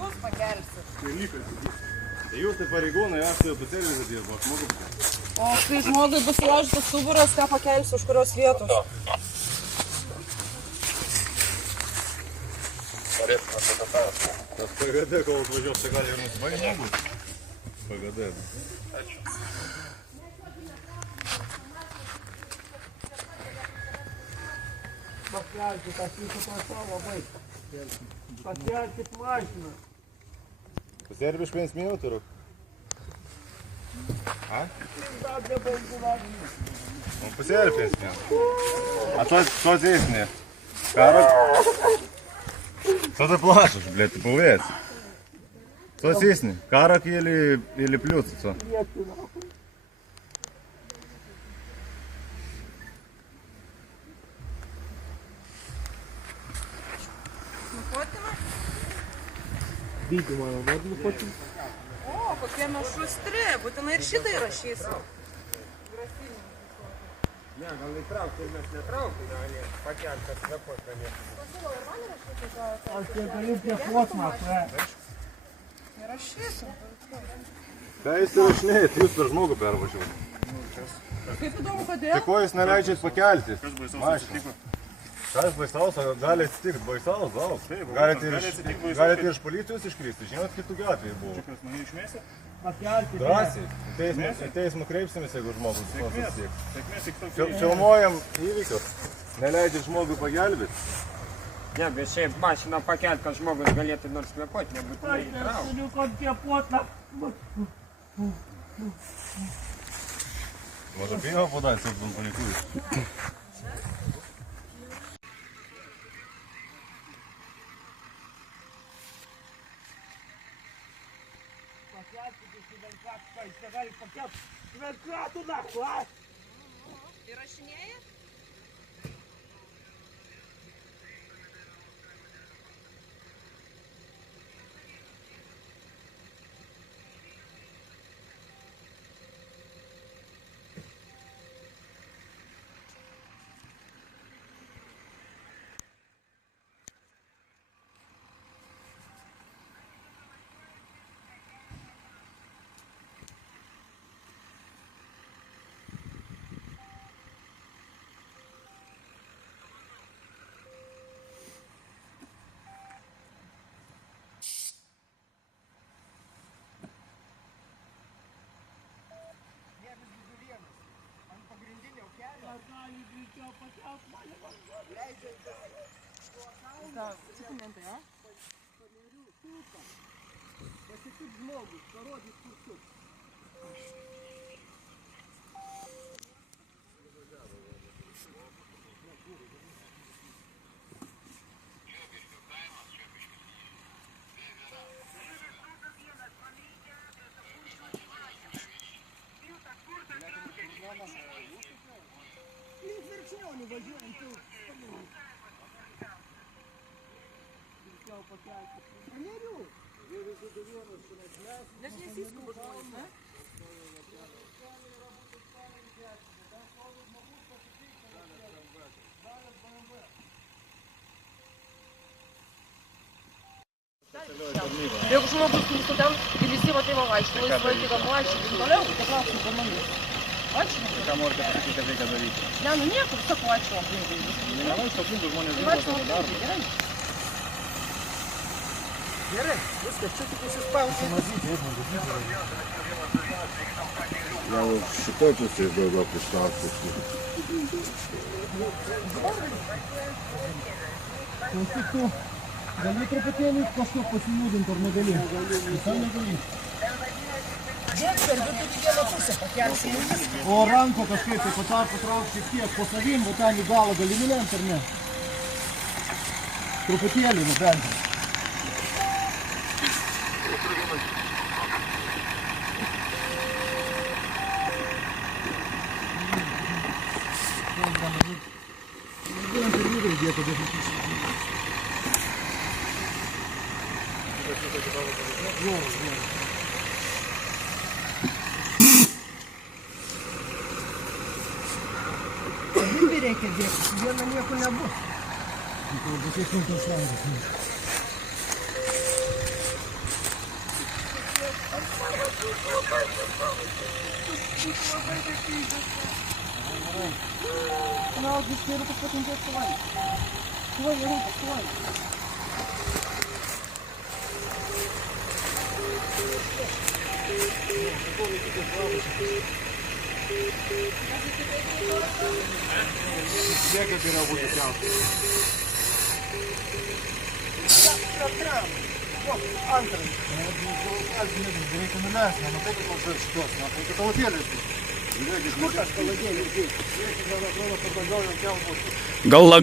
jūs pakelsit. Jūs tai pareigūnai, aš tai autoservisą dirbu, aš moku pakelti. O kai žmogui bus sulaužytas stuburas, ką pakelsi, už kurios vietos? Tas PGD, kol atvažiuos, tai gali ir nusibaigti žmogus. PGD. Ačiū. Pakelkit, aš jūsų prašau labai. Pakelkit mašiną. Serbiš 5 minut, rūk. A? Ну, посерпи с ним. А что здесь нет? Карак? Что ты плачешь, блядь, ты повец? Что здесь нет? Карак или плюс? Что? Нет, нахуй. Бійте мене, ладно, хочемо? O, kokie mes šustri, būtinai ir šitą įrašysiu. Ne, gal įtraukti ir mes netraukti, gali pakelti, kad kvėpuot galėtų. Aš tai galiu kvėpuot, matai. Įrašysiu. Ką jūs įrašinėjat? Jūs per žmogų pervažiuojate. Kaip įdomu, kodėl? Tai ko jūs neleidžiat pakelti? Mašiną. Kas baisiausia, gali atsitikti baisaus, daug. Galite ir iš policijos iškristi, žinot, kitų gatvėje buvo. Pakelti. Drąsiai, į teismą kreipsimės, jeigu žmogus susisieks. Filmuojam įvykius, neleidžiat žmogui pagelbėti. Ne, bet šiaip mašiną pakelti, kad žmogus galėtų nors kvėpuoti, nebūtinai įtraukti. Aš turiu kad kvėpuot, na. Може пиво подать, щоб він полікує? Įrašinėji? Документы, а? Посетить змогу, породить курсук. Net nesiskubų žmonės, ne? Jeigu žmogus mūsų ten ir visi va tai va vaikšto, laisvai tik vaikšto, toliau, tai klausim, ko man jūs. Ačiū. Ką norite pasakyti, kad reikia daryti? Ne, nu niekur, sakau, ačiū aplinkai. Nemanau, iš aplinkų žmonės dirba savo darbą. Gerai. Gerai, viskas, čia tik įsispausti. Я вот шикой пустил было представку. Konstitucijų. Gali truputėlį kažkaip pasijudinti ar negali? Visai negali. Dėk per vidutinį vieną pusę pakelsi. O ranko kažkaip tai patrauk šiek tiek po savim, o ten į galą gali nulemti ar ne? Truputėlį nubent. Būtent ir vyrai dėta dažnai. Dvi reikia dėti, viena nieko nebus. Канал десь руку потім вставай. Вставай, руку, вставай. Бега беру буде там. Прям. Вот, Антон. Голла